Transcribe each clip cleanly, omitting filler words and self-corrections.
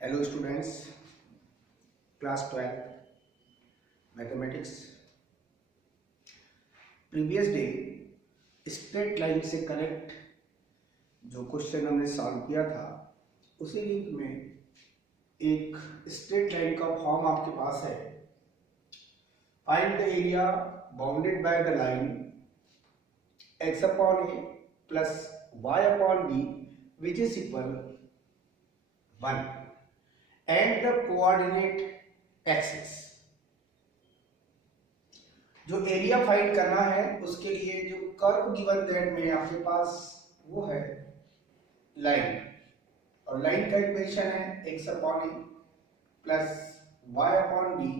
Hello students, class 12 mathematics. Previous day straight line से connect जो question हमने solve किया था उसी लिंक में एक स्ट्रेट लाइन का फॉर्म आपके पास है। Find the area bounded by the line x upon a plus y upon b which is equal 1 and the coordinate axis. जो एरिया फाइंड करना है उसके लिए जो कर्व गिवन दैट में आपके पास वो है लाइन, और लाइन का इक्वेशन है x upon A plus y upon B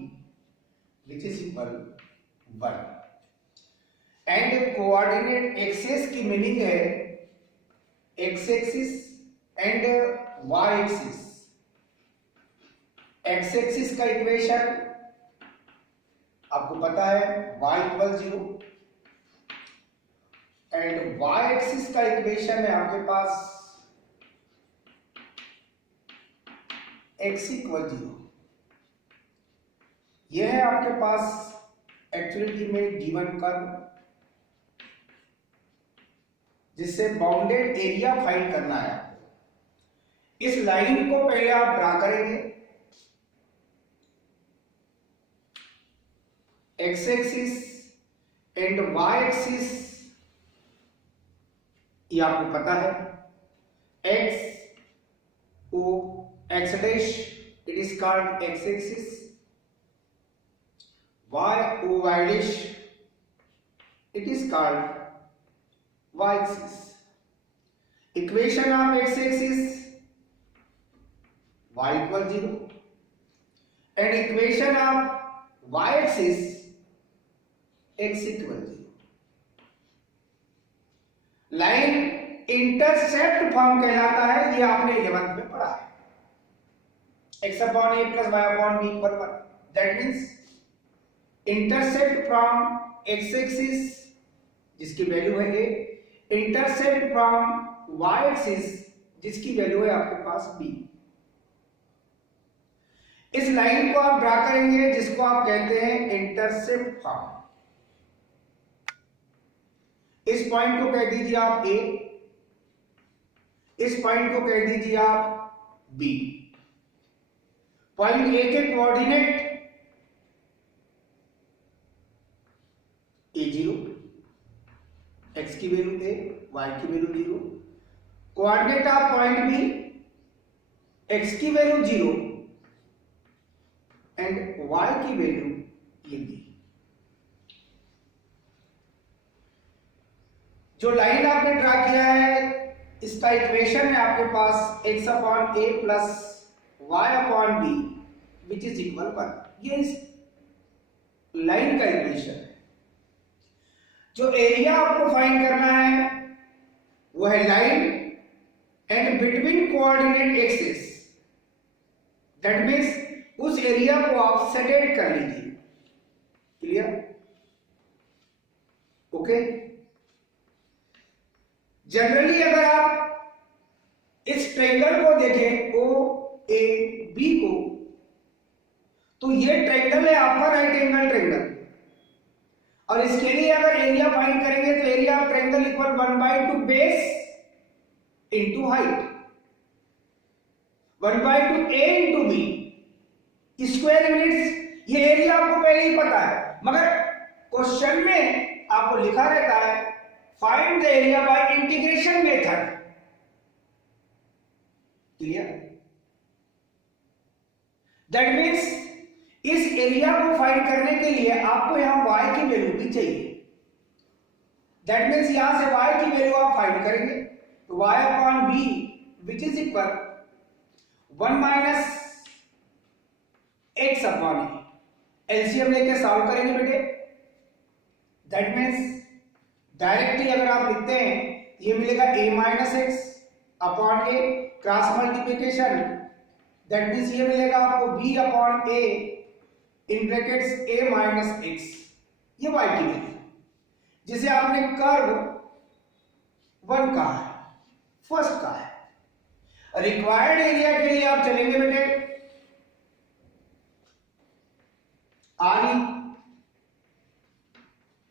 which is equal 1 and coordinate axis की मीनिंग है x axis and y axis. X axis का इक्वेशन आपको पता है y equal 0 and y axis का इक्वेशन है आपके पास x इक्वल 0। यह है आपके पास एक्चुअली में गिवन कर्व जिससे बाउंडेड एरिया फाइंड करना है आपको। इस लाइन को पहले आप ड्रा करेंगे। x axis and y axis ये आपको पता है, x dash it is called x axis, y dash it is called y axis. Equation of x axis y equal 0 and equation of y axis x equal 0। Line intercept form कहलाता है, ये आपने 11th में पढ़ा है। x upon a plus y upon b equal 1, that means intercept from x axis जिसकी value है a, intercept from y axis जिसकी वैल्यू है आपके पास b। इस लाइन को आप ड्रा करेंगे जिसको आप कहते हैं इंटरसेप्ट फॉर्म। इस पॉइंट को कह दीजिए आप A, इस पॉइंट को कह दीजिए आप B। पॉइंट A के कोऑर्डिनेट A0, x की वैल्यू A, y की value 0। Coordinate of point B, x की वैल्यू 0 एंड y की वैल्यू ये B। जो लाइन आपने ड्रा किया है इसका इक्वेशन है आपके पास x upon a plus y upon b which is equal 1। ये इस लाइन का इक्वेशन है। जो एरिया आपको फाइंड करना है वो है line and between coordinate axis, that means उस एरिया को आप सेटेट कर लीजिए। क्लियर? ओके। जनरली अगर आप इस ट्रायंगल को देखें ओ ए बी को, तो ये ट्रायंगल है आपका राइट एंगल ट्रायंगल, और इसके लिए अगर एरिया फाइंड करेंगे तो area of triangle equal 1/2 base into height, 1/2 a into B square units. ये एरिया आपको पहले ही पता है, मगर क्वेश्चन में आपको लिखा रहता है find the area bye integration method. Clear? That means इस एरिया को फाइंड करने के लिए आपको यहां y की वैल्यू भी चाहिए। दैट मीन्स यहां से y की वैल्यू आप फाइंड करेंगे तो y upon b which is equal 1 minus x upon a। LCM लेके सॉल्व करेंगे बेटे। दैट मीन्स डायरेक्टली अगर आप लिखते हैं ये मिलेगा a minus x upon a, cross multiplication, that means ये मिलेगा आपको b upon a in brackets a minus x. ये y की वैल्यू जिसे आपने कर्व 1 कहा है, फर्स्ट कहा है। रिक्वायर्ड एरिया के लिए आप चलेंगे बेटे our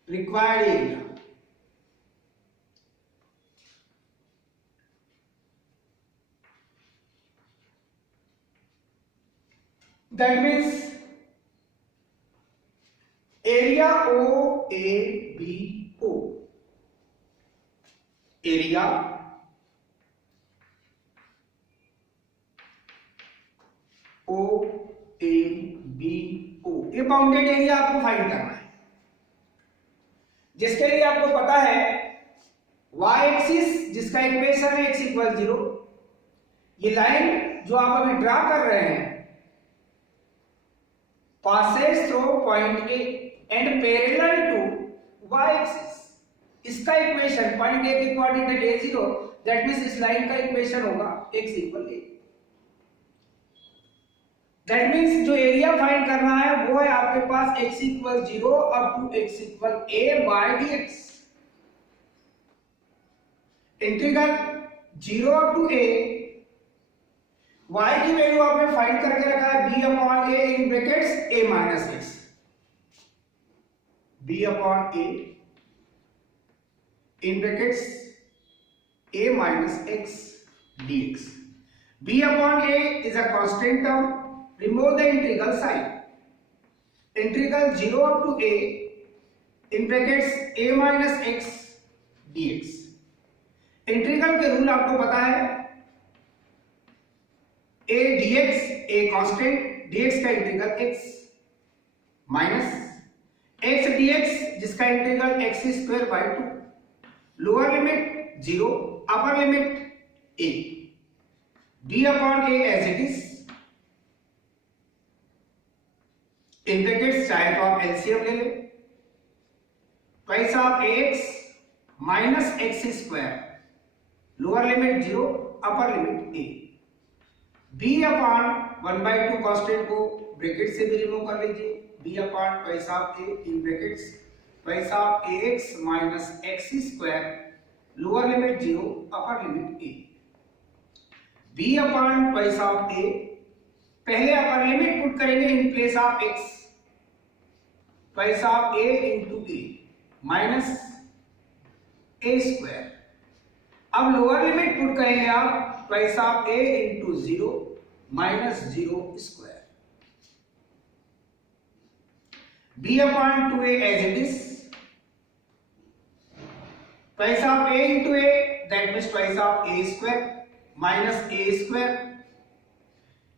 required area, that means area O A B O, area O A B O, ये बाउंडेड एरिया आपको फाइंड करना है, जिसके लिए आपको पता है y एक्सिस जिसका इक्वेशन है x इक्वल 0, ये लाइन जो आप अभी ड्रा कर रहे हैं passes through point A and parallel to y axis, इसका इक्वेशन पॉइंट A के कोऑर्डिनेट a0, दैट मींस इस लाइन का इक्वेशन होगा x equal a, that means जो एरिया फाइंड करना है वो है आपके पास x equal 0 up to x equal a by dx, integral 0 up to a, y की वैल्यू आपने फाइंड करके रखा है b upon a in brackets a minus x, b upon a in brackets a minus x dx. b upon a is a constant term. Remove the integral sign. Integral 0 up to a in brackets a minus x dx. Integral के rule आपको पता है a dx, a constant, dx का integral x minus x dx जिसका integral x square by 2, lower limit 0, upper limit a, d upon a as it is, in brackets चाहे तो आप LCM ले लें, twice of ax minus x square, lower limit 0, upper limit a, b अपॉन 1/2 constant को bracket से भी remove कर लीजिए, b upon twice of a in brackets twice of ax minus x square, lower limit 0, upper limit a, b upon twice of a, पहले upper limit put करेंगे in place of x, twice of a into a minus a square, अब lower limit put करेंगे आप twice of a into 0 minus 0 square, b upon 2a as it is, twice of a into a that means twice of a square minus a square,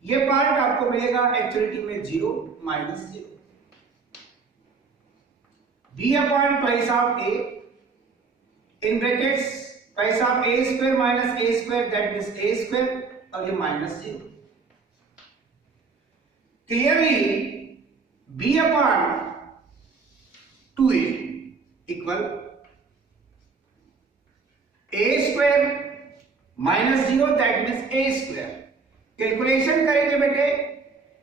ये part आपको मिलेगा actuality में 0 minus 0, b upon twice of a in brackets twice of a square minus a square that means a square, और ये minus 0, clearly b upon 2a equal a square minus 0 that means a square, calculation करेंगे बेटे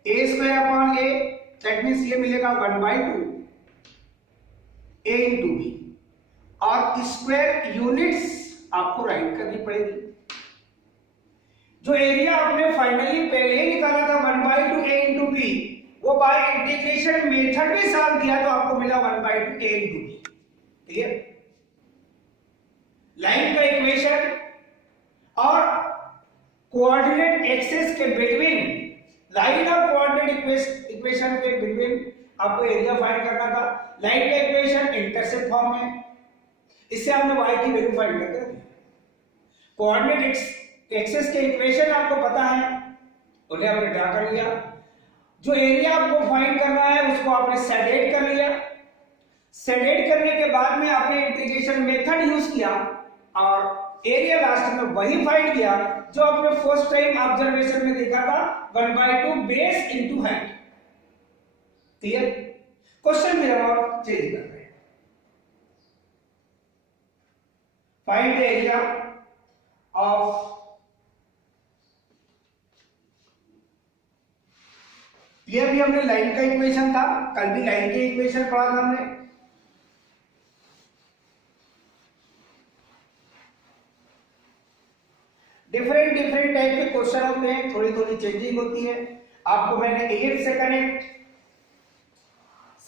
a square upon a that means ये मिलेगा 1/2 a into b, और square units आपको right करनी पड़ेगी, जो एरिया आपने फाइनली पहले ही निकाला था 1/2 a इंटू b, वो बाय इंटीग्रेशन मेथड में सॉल्व किया तो आपको मिला 1/2 a into b, clear, line का इक्वेशन और कोऑर्डिनेट एक्सिस के बिटवीन, लाइन और कोऑर्डिनेट इक्वेशन के बिटवीन आपको एरिया फाइंड करना था, लाइन का इक्वेशन इंटरसेप्ट फॉर्म में, इससे हमने y की वैल्यू फाइंड करके रखी, कोऑर्डिनेट एक्सिस के इक्वेशन आपको पता है, उन्हें हमने ड्रा कर लिया, जो एरिया आपको फाइंड करना है उसको आपने सेडेट कर लिया, सेडेट करने के बाद में आपने इंटीग्रेशन मेथड यूज किया और एरिया लास्ट में वही फाइंड किया जो आपने फर्स्ट टाइम ऑब्जर्वेशन में देखा था 1/2 base into height, clear, question में हम चेंज कर रहे हैं, फाइंड द एरिया ऑफ, ये भी हमने लाइन का इक्वेशन था, कल भी लाइन के इक्वेशन पढ़ा था हमने, डिफरेंट डिफरेंट टाइप के क्वेश्चन होते हैं, थोड़ी थोड़ी चेंजिंग होती है। आपको मैंने एलिप्स से कनेक्ट,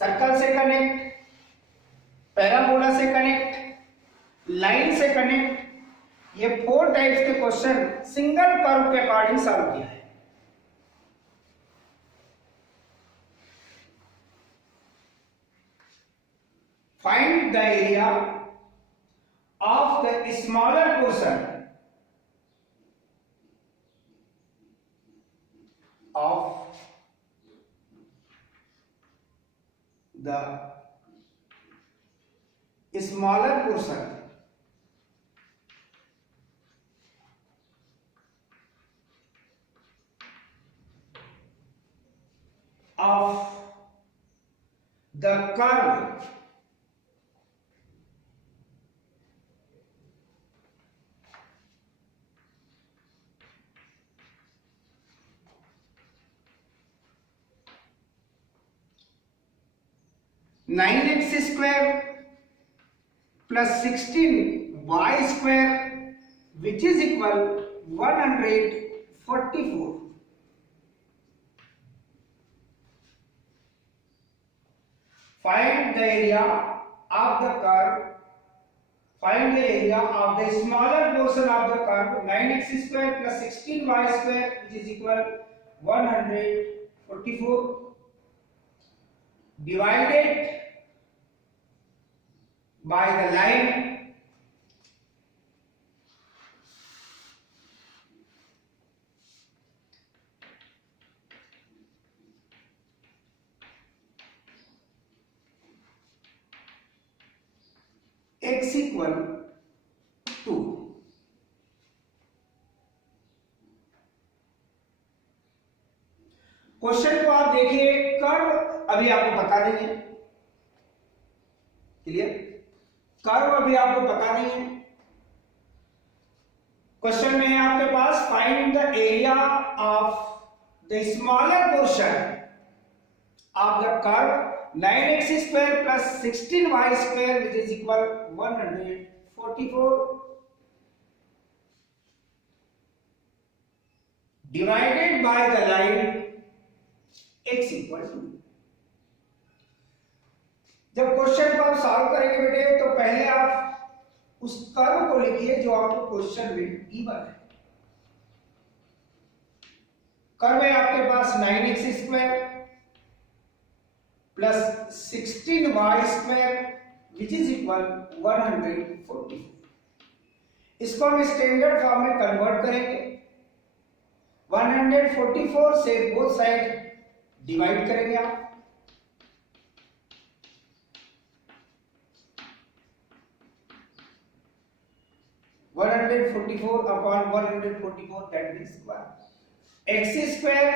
सर्कल से कनेक्ट, पैराबोला से कनेक्ट, लाइन से कनेक्ट, ये 4 टाइप्स के क्वेश्चन सिंगल कर्व के अकॉर्डिंग सॉल्व किया है। Find the area of the smaller portion of the smaller portion of the curve nine x square plus 16y square which is equal 144। Find the area of the curve, find the area of the smaller portion of the curve 9x square plus 16y square which is equal 144 divided by the line x equal to question को आप देखिए, curve अभी आपको पता नहीं है, clear? Curve अभी आपको पता नहीं है। क्वेश्चन में है आपके पास find the area of the smaller portion of the curve 9x square plus 16y square which is equal 144 divided by the line x equal two. जब क्वेश्चन को आप सॉल्व करेंगे बेटे तो पहले आप उस कर्व को लिखिए जो आपको क्वेश्चन में गिवन है। कर्व है आपके पास 9x square plus 16y square which is equal 140। इसको हम स्टैंडर्ड फॉर्म में कन्वर्ट करेंगे। 144 से बोथ साइड डिवाइड करेंगे आप, upon 144 that means 1 x square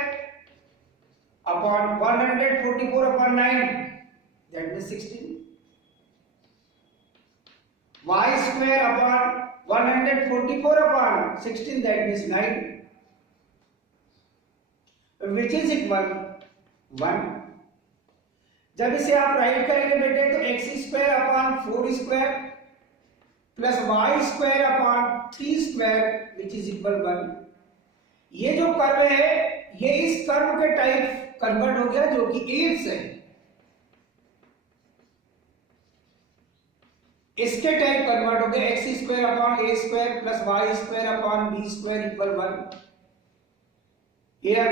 upon 144 upon 9 that means 16 y square upon 144 upon 16 that means 9 which is equal 1। जब इसे आप राइट करेंगे बेटे तो x square upon 4 square plus y square upon 3 square which is equal 1। ये जो curve है ये इस कर्व के टाइप कन्वर्ट हो गया जो कि एलिप्स है। इसके टाइप कन्वर्ट हो गया x square upon a square plus y square upon b square equal 1। Here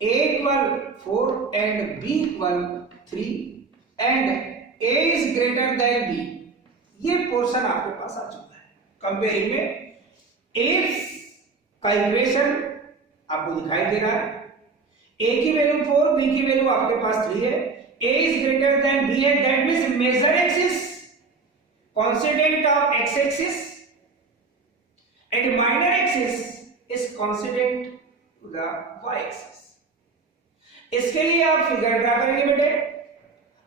a equal 4 and b equal 3 and a is greater than b। ये पोर्शन आपके पास आ चुका है। कंपेयरिंग में एलिप्स का इक्वेशन आपको दिखाई दे रहा है। a की वैल्यू 4, b की वैल्यू आपके पास 3 है। a is greater than b है, that means major axis coincident of x axis and minor axis is coincident to the y axis। इसके लिए आप फिगर ड्रा करेंगे बेटे,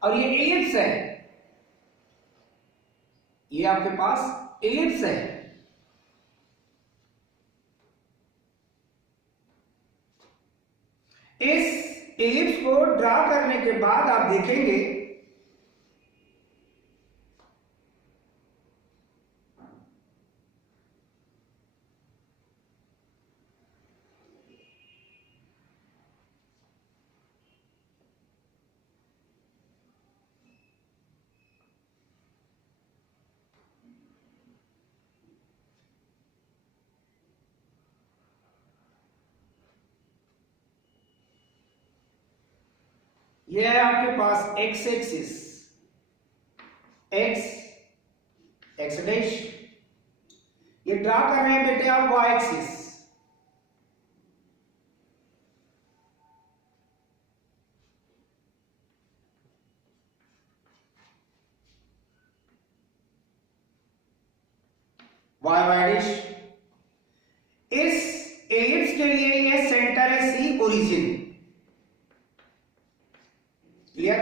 और ये एलिप्स है, ये आपके पास एलिप्स है। इस एलिप्स को ड्रा करने के बाद आप देखेंगे ये है आपके पास एक्स एक्सिस, एक्स डैश, ये ड्रा कर रहे हैं बेटे आप y axis, y y dash. इस एलिप्स के लिए ये सेंटर है सी, ओरिजिन, क्लियर।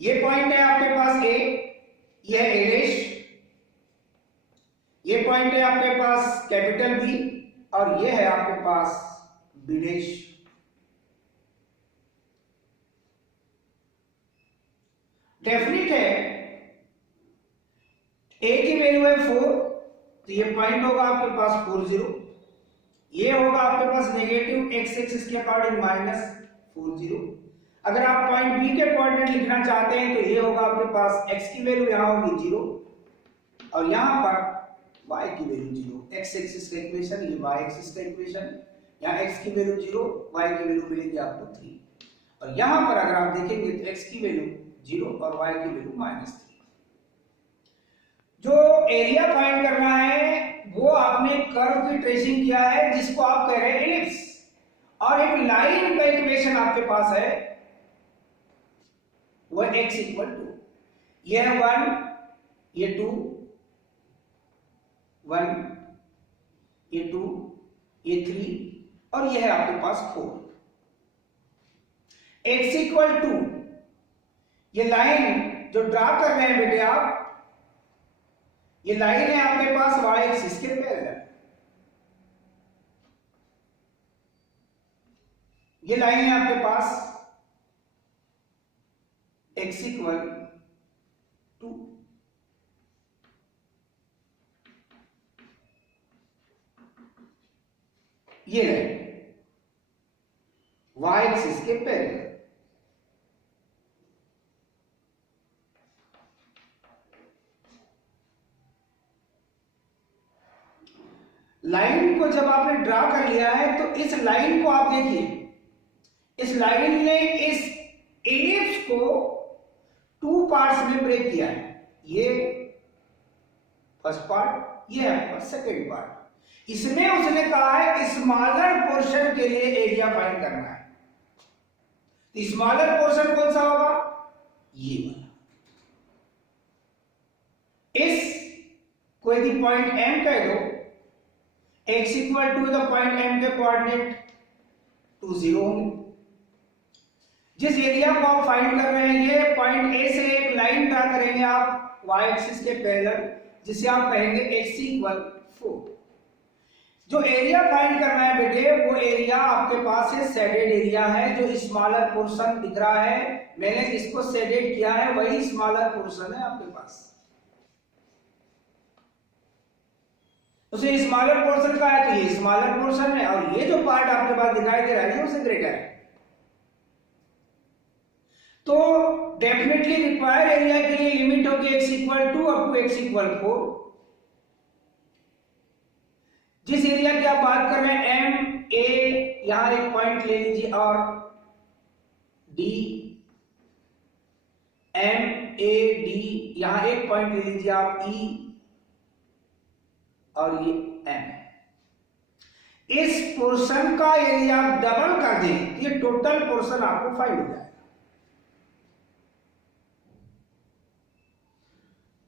ये पॉइंट है आपके पास ए, ये है ए डैश, ये पॉइंट है आपके पास कैपिटल बी, और ये है आपके पास बी डैश। डेफिनिट है ए की वैल्यू है 4, तो ये पॉइंट होगा आपके पास 4 0, ये होगा आपके पास नेगेटिव एक्स एक्सिस के अकॉर्डिंग -4 0। अगर आप पॉइंट बी के कोऑर्डिनेट लिखना चाहते हैं तो ये होगा आपके पास एक्स की वैल्यू यहां होगी 0 और यहां पर y की वैल्यू 0। एक्स एक्सिस का इक्वेशन, ये y एक्सिस का इक्वेशन, यहां x की वैल्यू 0, y की वैल्यू मिलेगी आपको 3, और यहां पर अगर आप देखेंगे तो x की वैल्यू 0 और y की वैल्यू -3। जो एरिया फाइंड करना है वो आपने कर्व की ट्रेसिंग किया है जिसको आप कह रहे हैं एलिप्स, और एक लाइन का इक्वेशन आपके पास है वो x इक्वल टू, ये है 1, ये 2, 1, ये 2, ये 3 और ये है आपके पास 4। x इक्वल टू, ये लाइन जो ड्रा कर रहे हैं बेटे आप, ये लाइन है आपके पास y एक्सिस के पैरेलल, ये लाइन है आपके पास x इक्वल टू, ये लाइन y एक्सिस के पैरेलल। लाइन को जब आपने ड्रा कर लिया है तो इस लाइन को आप देखिए, इस लाइन ने इस एलिप्स को 2 पार्ट्स में ब्रेक किया है, ये फर्स्ट पार्ट, ये है सेकंड पार्ट। इसमें उसने कहा है स्मॉलर पोर्शन के लिए एरिया फाइंड करना है। स्मॉलर पोर्शन कौन सा होगा? ये वाला। इस को यदि पॉइंट M कह दो, x equal to the point M के कोऑर्डिनेट 2 0 होंगे। जिस एरिया को आप फाइंड कर रहे हैं, ये पॉइंट A से एक लाइन ड्रा करेंगे आप y एक्सिस के पैरेलल, जिसे आप कहेंगे x इक्वल 4। जो एरिया फाइंड करना है बेटे, वो एरिया आपके पास है शेडेड एरिया है, जो स्मॉलर पोर्शन दिख रहा है, मैंने इसको शेडेड किया है, वही स्मॉलर पोर्शन है आपके पास। उसे स्मॉलर पोर्शन का है तो ये स्मॉलर पोर्शन है, और ये जो पार्ट आपके पास दिखाई दे रहा है उसे ग्रेटर है। तो डेफिनेटली रिक्वायर्ड एरिया के लिए लिमिट होगी x equal to up to x equal 4। जिस एरिया की आप बात कर रहे हैं M A, यहां एक पॉइंट ले लीजिए, और D M A D, यहां एक पॉइंट ले लीजिए आप E, और ये M। इस पोर्शन का एरिया आप डबल कर दें, ये टोटल पोर्शन आपको फाइंड हो जाएगा।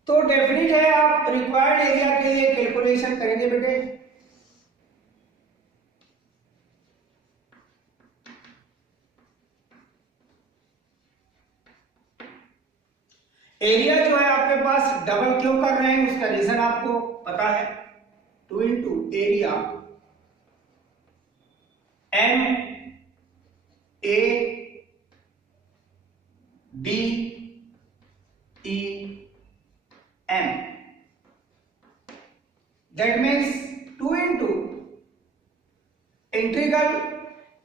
तो डेफिनेट है आप रिक्वायर्ड एरिया के लिए कैलकुलेशन करेंगे बेटे। एरिया जो है आपके पास डबल क्यों कर रहे हैं, उसका रीजन आपको पता है। 2 into area M A D E M, that means 2 into integral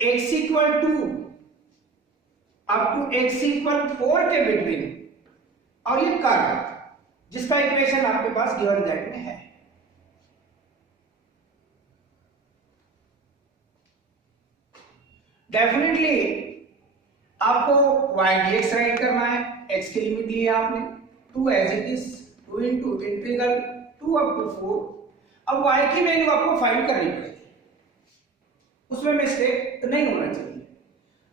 x equal to up to x equal 4 के बिटवीन, और ये कर्व जिसका इक्वेशन आपके पास गिवन दैट में है। डेफिनेटली आपको y dx राइट करना है, x की लिमिट ली है आपने 2 as it is 2 into integral 2 up to 4। अब y की वैल्यू आपको फाइंड करनी पड़ेगी, उसमें मिस्टेक नहीं होना चाहिए।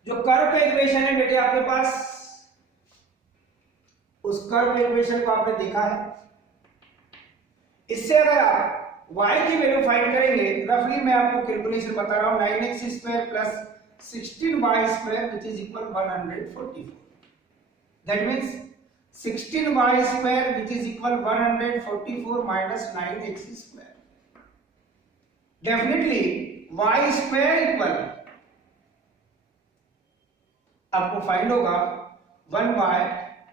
जो कर्व का इक्वेशन है बेटे आपके पास, उस कर्व के इक्वेशन को आपने देखा है। इससे अगर आप y की वैल्यू फाइंड करेंगे, रफली मैं आपको कैलकुलेशन बता रहा हूं, 9x square plus 16y square which is equal 144। That means 16y square which is equal 144 minus 9x square. Definitely y square equal आपको फाइंड होगा 1 by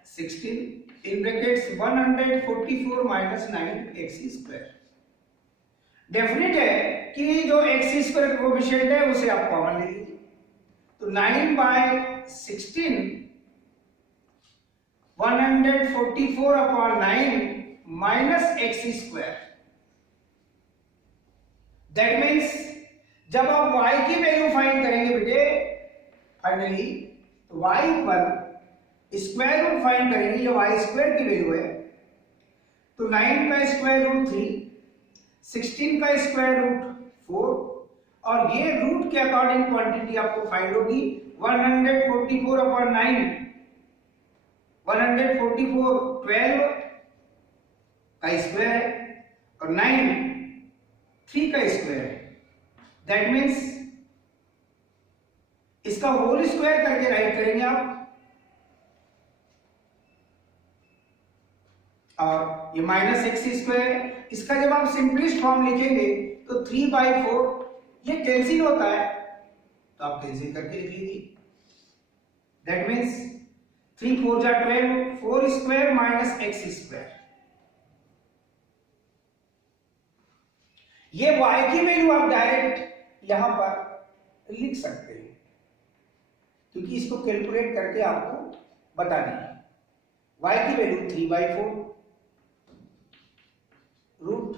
16 in brackets 144 minus 9x square. Definite है कि जो x square coefficient है उसे आप common ले लीजिए, तो 9 by 16 144 upon 9 minus x square. That means जब आप y की वैल्यू फाइंड करेंगे बेटे फाइनली, तो y equal square root find करेंगे, ये y स्क्वायर की वैल्यू है, तो 9 का स्क्वायर रूट 3, 16 का स्क्वायर रूट 4 और ये रूट के अकॉर्डिंग क्वांटिटी आपको फाइंड होगी 144 अपॉन 9, 144 12 का स्क्वायर है और 9 3 का स्क्वायर है। दैट मीन्स इसका होल स्क्वायर करके राइट करेंगे आप, और ये माइनस एक्स स्क्वायर है। इसका जब आप सिंपलेस्ट फॉर्म लिखेंगे तो 3/4 ये कैंसिल होता है, तो आप कैंसिल करके लिख लीजिए। दैट मीन्स 3 4 जा 12, 4 स्क्वायर माइनस एक्स स्क्वायर। ये y की वैल्यू आप डायरेक्ट यहां पर लिख सकते हैं, क्योंकि इसको कैलकुलेट करके आपको बतानी है। y की value 3/4 root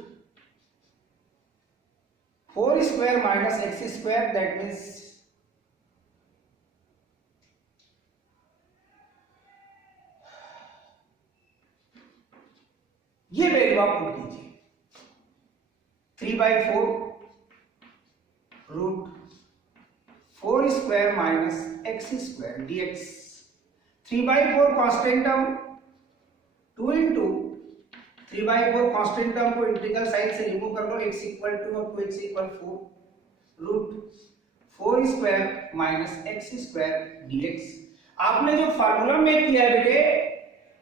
4 square minus x square, that means ये वैल्यू आप पुट कीजिए 3/4 root 4 square minus x square dx। 3/4 constant term 2 into 3/4 constant term को इंटीग्रल साइड से रिमूव कर लो, x इक्वल टू अब x equal 4 root 4 square minus x square dx। आपने जो फार्मूला में किया है बेटे,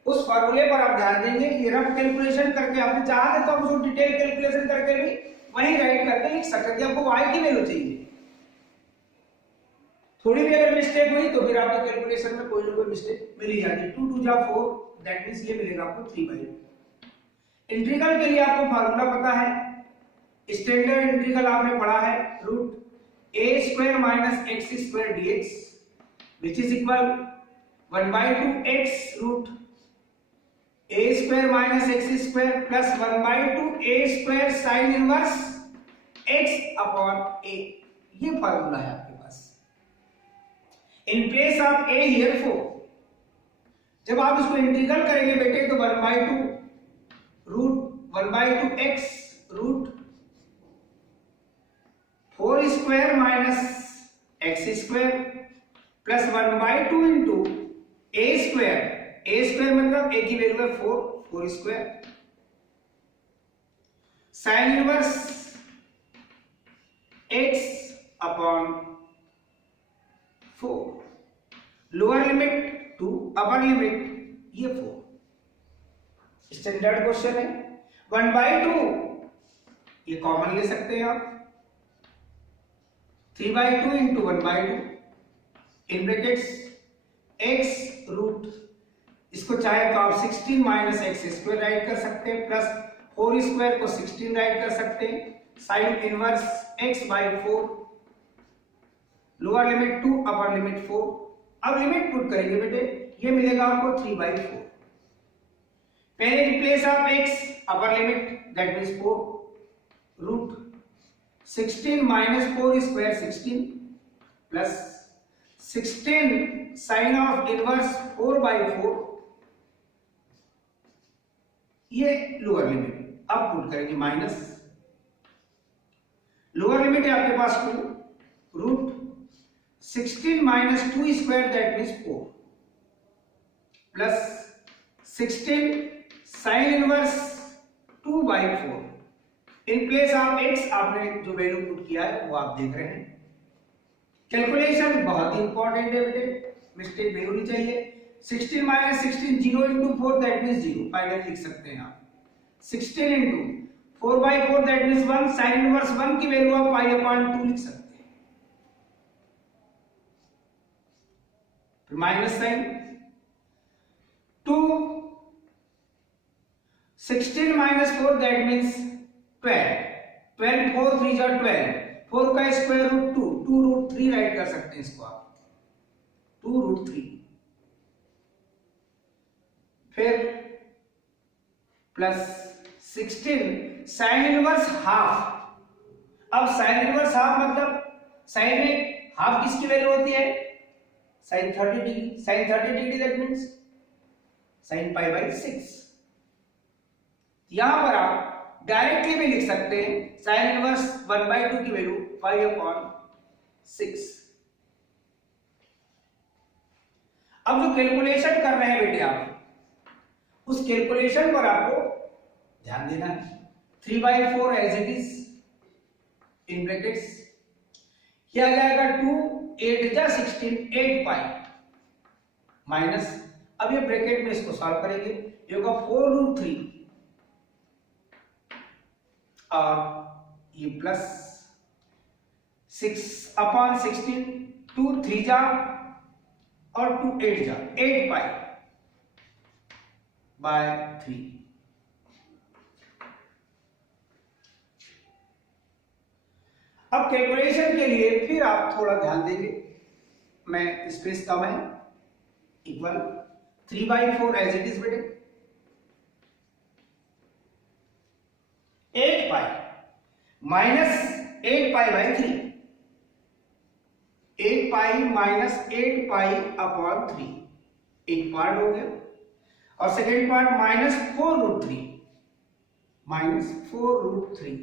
उस फार्मूले पर आप ध्यान देंगे। ये रफ कैलकुलेशन करके आपने चाहा तो आप उसको डिटेल कैलकुलेशन करके भी वहीं राइट करके लिख सकते हैं। आपको y की वैल्यू चाहिए, थोड़ी भी अगर मिस्टेक हुई तो फिर आपके कैलकुलेशन में कोई ना कोई मिस्टेक मिल ही जाती है। 2 2 जा 4, दैट मींस ये मिलेगा आपको 3/2। इंटीग्रल के लिए आपको फार्मूला पता है, स्टैंडर्ड इंटीग्रल आपने पढ़ा है, root a square minus x square dx which is equal 1/2 x root a square minus x square plus 1/2 a square sine inverse x upon a। ये फार्मूला है आपके पास। In place of a here 4, जब आप इसको integral करेंगे बेटे तो 1/2 root 1/2 x root 4 square minus x square plus 1/2 into a square मतलब a की वैल्यू है 4 square sine inverse x upon 4, lower limit 2 upper limit ये 4। स्टैंडर्ड क्वेश्चन है। 1/2 ये कॉमन ले सकते हैं आप, 3/2 into 1/2 in brackets x root, इसको चाहे तो आप 16 माइनस एक्स स्क्वायर राइट कर सकते हैं, प्लस 4 स्क्वायर को 16 राइट कर सकते हैं, sine inverse x/4, lower limit 2 upper limit 4। अब लिमिट पुट करेंगे बेटे, ये मिलेगा आपको 3/4। पहले replace of x upper limit that means 4 root 16 minus 4 square 16 plus 16 sine of inverse 4/4, ये लोअर लिमिट। अब पुट करेंगे माइनस, लोअर लिमिट है आपके पास 2 root 16 minus 2 square that means 4 plus 16 sine inverse 2/4। In place of x आपने जो value put किया है वो आप देख रहे हैं। कैलकुलेशन बहुत ही इंपॉर्टेंट है बेटे, मिस्टेक नहीं होनी चाहिए। 16 minus 16 0 into 4 that means 0, final लिख सकते हैं आप। 16 into 4/4 that means 1, sine inverse 1 की वैल्यू आप π/2 लिख सकते हैं। फिर minus sine 2, 16 minus 4 that means 12, 12 4 3 जा 12, 4 का स्क्वायर रूट 2, 2 रूट 3 राइट कर सकते हैं इसको आप, 2 रूट 3। फिर प्लस 16 साइन इनवर्स हाफ। अब साइन इनवर्स हाफ मतलब साइन में हाफ किसकी वैल्यू होती है? Sine 30 degree. Sine 30 degree that means sine π/6। यहां पर आप डायरेक्टली भी लिख सकते हैं साइन इनवर्स 1/2 की वैल्यू 5/6। अब जो कैलकुलेशन कर रहे हैं बेटे आप, उस कैलकुलेशन पर आपको ध्यान देना है। 3/4 as it is in brackets, क्या आ जाएगा 2 8 जा 16 8π माइनस, अब ये ब्रैकेट में इसको सॉल्व करेंगे, ये होगा 4 रूट 3 और ये प्लस 6/16, 2 3 जा और 2 8 जा 8π/3। अब कैलकुलेशन के लिए फिर आप थोड़ा ध्यान देंगे, मैं स्पेस कम है, इक्वल 3/4 एज इट इज बेटे, 8π माइनस 8π/3, 8π माइनस 8π/3 एक पार्ट हो गया, और second part minus 4 root 3, minus 4 root 3,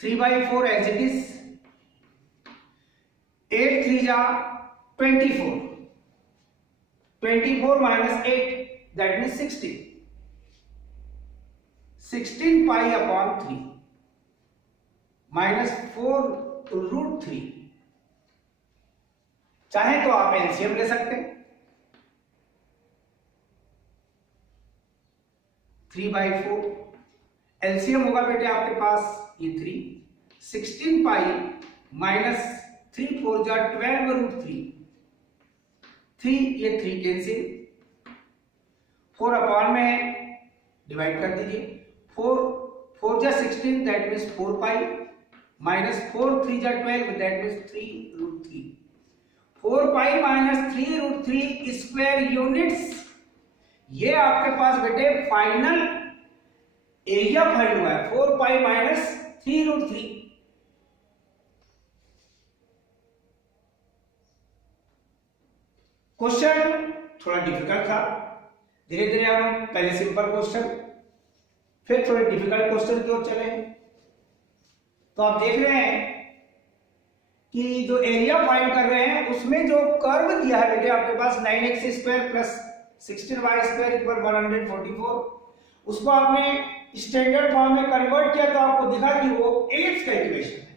3/4 as it is, 8 3 जा 24, 24 minus 8 that means 16, 16π/3 minus 4 root 3। चाहे तो आप एलसीएम ले सकते हैं, 3/4 एलसीएम होगा बेटे आपके पास ये 3, 16π माइनस 3 4 जा 12 रूट 3, 3 ये 3 कैंसिल, 4 में डिवाइड कर दीजिए, 4 जा 16 दैट मीन्स 4π माइनस 4 3 जा 12 that means 3 root 3, 4π minus 3 root 3 square units. ये आपके पास बेटे फाइनल एरिया फाइंड हुआ है, 4π माइनस 3 रूट 3। क्वेश्चन थोड़ा डिफिकल्ट था, धीरे धीरे हम पहले सिंपल क्वेश्चन फिर थोड़े डिफिकल्ट क्वेश्चन की ओर चले हैं। तो आप देख रहे हैं कि जो एरिया फाइंड कर रहे हैं उसमें जो कर्व दिया है बेटे आपके पास 9x² प्लस 16y² इक्वल 144, उसको आपने स्टैंडर्ड फॉर्म में कन्वर्ट किया तो आपको दिखा कि वो एलिप्स का इक्वेशन है।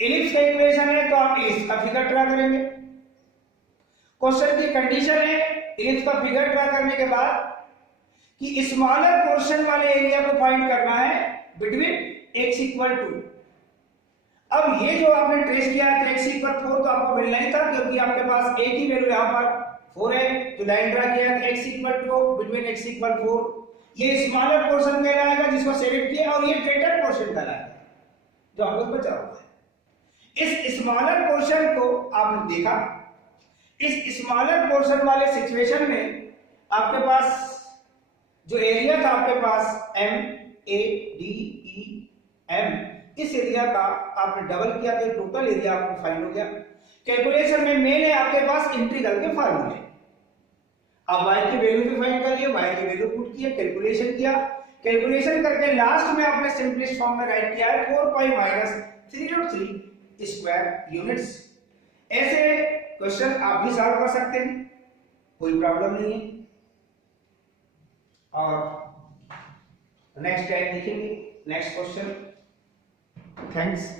एलिप्स का इक्वेशन है तो आप एलिप्स का फिगर ड्रा करेंगे। क्वेश्चन की कंडीशन है एलिप्स का फिगर ड्रा करने के बाद कि स्मॉलर पोर्शन वाले एरिया को फाइंड करना है बिटवीन x इक्वल टू। अब ये जो आपने ट्रेस किया है x इक्वल 4 तो आपको मिलना ही था, क्योंकि आपके पास a की वैल्यू यहाँ पर 4 है, तो लाइन ड्रा किया है x equal to between x equal 4। ये स्मॉलर पोर्शन कहलाएगा जिसको सेलेक्ट किया, और ये ग्रेटर पोर्शन कहलाएगा जो आपको बचा हुआ है। इस स्मॉलर पोर्शन को आपने देखा, इस स्मॉलर पोर्शन वाले सिचुएशन में आपके पास जो एरिया था आपके पास MADEM, इस एरिया का आपने डबल किया तो टोटल एरिया आपको फाइंड हो गया। कैलकुलेशन में मेन है आपके पास इंटीग्रल के फार्मूले। अब y की वैल्यू भी फाइंड कर लिया, y की वैल्यू पुट किया, कैलकुलेशन किया, कैलकुलेशन करके लास्ट में आपने सिंपलेस्ट फॉर्म में राइट किया है 4 पाई माइनस 3√3 स्क्वायर यूनिट्स। ऐसे क्वेश्चन आप भी सॉल्व कर सकते हैं, कोई प्रॉब्लम नहीं है। और नेक्स्ट टाइम देखेंगे नेक्स्ट क्वेश्चन। थैंक्स।